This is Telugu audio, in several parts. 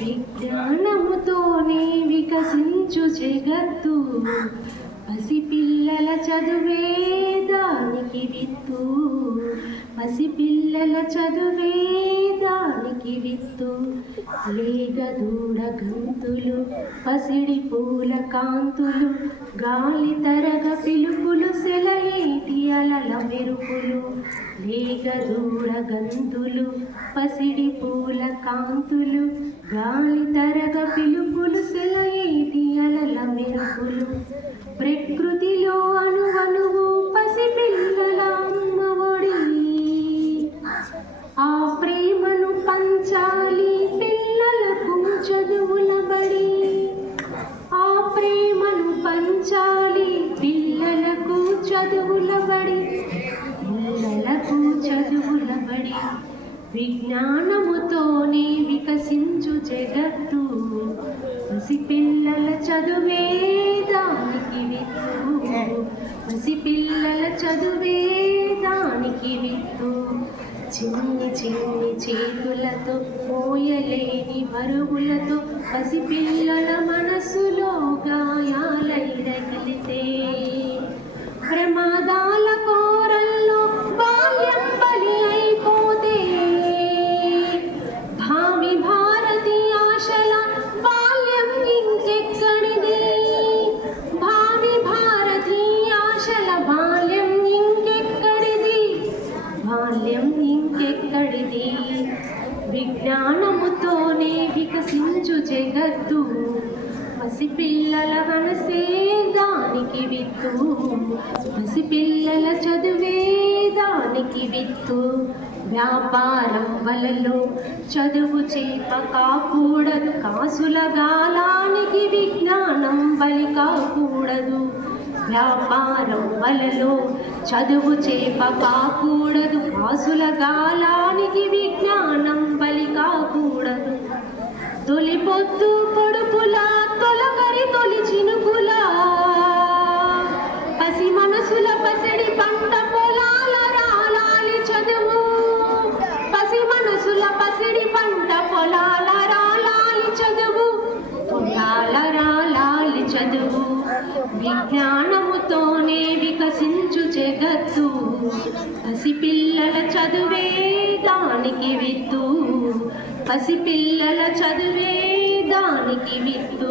విజ్ఞానముతోనే వికసించు జగత్తు, పసిపిల్లల చదువే దానికి విత్తు, పసిపిల్లల చదువే దానికి విత్తు. లేగ దూడ గంతులు, పసిడి పూల కాంతులు, గాలి తరగ పిలుపులు, సెలయేటి అలల మెరుపులు. లేగ దూడ గంతులు, పసిడి పూల కాంతులు, గాలి తరగ పిలుపులు, సెలయేటి అలల మెరుపులు. ప్రకృతిలో అణువణువు పసిపిల్లల అమ్మఒడి, ఆ ప్రేమను పంచాలి పిల్లలకు చదువుల బడి. ఆ ప్రేమను పంచాలి పిల్లలకు చదువుల బడి, పిల్లలకు చదువుల బడి. విజ్ఞానముతోనే వికసించు జగత్తు, పసిపిల్లల చదువే దానికి విత్తు, పసిపిల్లల చదువే దానికి విత్తు. చిన్ని చిన్ని చేతులతో, మోయలేని బరువులతో, పసిపిల్లల మనసులో గాయాలై రగిలితే, ప్రమాదాల కోరల్లో బాల్యం బలి అయిపోతే, భావి భారతి ఆశల బాల్యం ఇంకెక్కడిది, భావి భారతి ఆశల బాల్యం ఇంకెక్కడిది, బాల్యం ఇంకెక్కడిది. విజ్ఞానముతోనే వికసించు జగత్తు, పసిపిల్లల మనసే దానికి విత్తు, పసిపిల్లల చదువే దానికి విత్తు. వ్యాపారం వలలో చదువు చేప కాకూడదు, కాసుల గాలానికి విజ్ఞానం బలి కాకూడదు. వ్యాపారం వలలో చదువు చేప కాకూడదు, కాసుల గాలానికి విజ్ఞానం బలి కాకూడదు. తొలి పొద్దు పొడుపులా, తొలకరి తొలి చినుకులా, పసి మనసుల పసిడి పంట పొలాల రాలాలి చదువు, పసి మనసుల పసిడి పంట పొలాల రాలాలి చదువు, పొలాల రాలాలి చదువు. విజ్ఞానముతోనే వికసించు జగత్తు, పసిపిల్లల చదువే దానికి విత్తు, పసిపిల్లల చదువే దానికి విత్తు.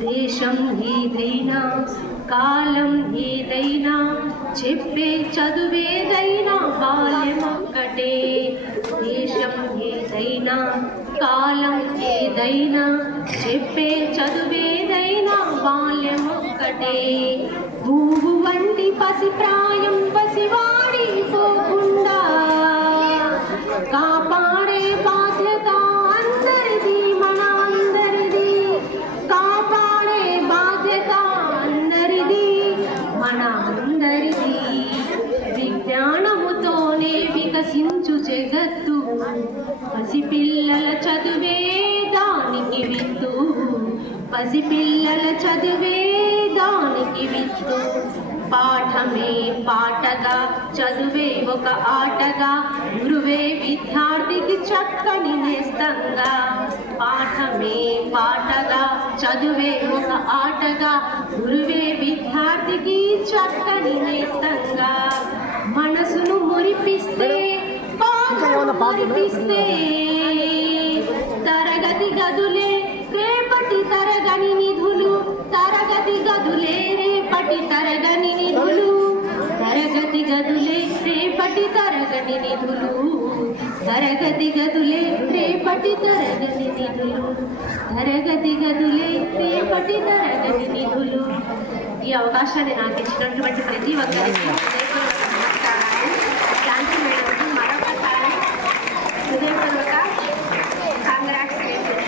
దేశం ఏదైనా, కాలం ఏదైనా, చెప్పే చదువేదైనా బాల్యమొక్కటే. దేశం ఏదైనా, కాలం ఏదైనా, చెప్పే చదువేదైనా బాల్యమొక్కటే. పువ్వు వంటి పసి ప్రాయం పసివాడిపోకుండా కాపాడే బాధ్యత అందరిది, మన అందరిది. కాపాడే బాధ్యత అందరిది, మన అందరిది. విజ్ఞానముతోనే వికసించు జగత్తు, పసిపిల్లల చదువే దానికి విత్తు, పసిపిల్లల చదువే దానికి విత్తు. పాఠమే పాటగా, చదువే ఒక ఆటగా, గురువే విద్యార్థికి చక్కని నేస్తంగా. పాఠమే పాటగా, చదువే ఒక ఆటగా, గురువే విద్యార్థికి చక్కని నేస్తంగా. మనసును మురిపిస్తే, పాఠం మురిపిస్తే, తరగతి గదులే రేపటి తరగని నిధులు, తరగతి గదులే రేపటి తరగని నిధులు, తరగతి గదులే రేపటి తరగని నిధులు, తరగతి గదులే రేపటి తరగని నిధులు, తరగతి గదులే రేపటి తరగని నిధులు. ఈ అవకాశాన్ని నాకు ఇచ్చినటువంటి ప్రతి ఒక్కరికి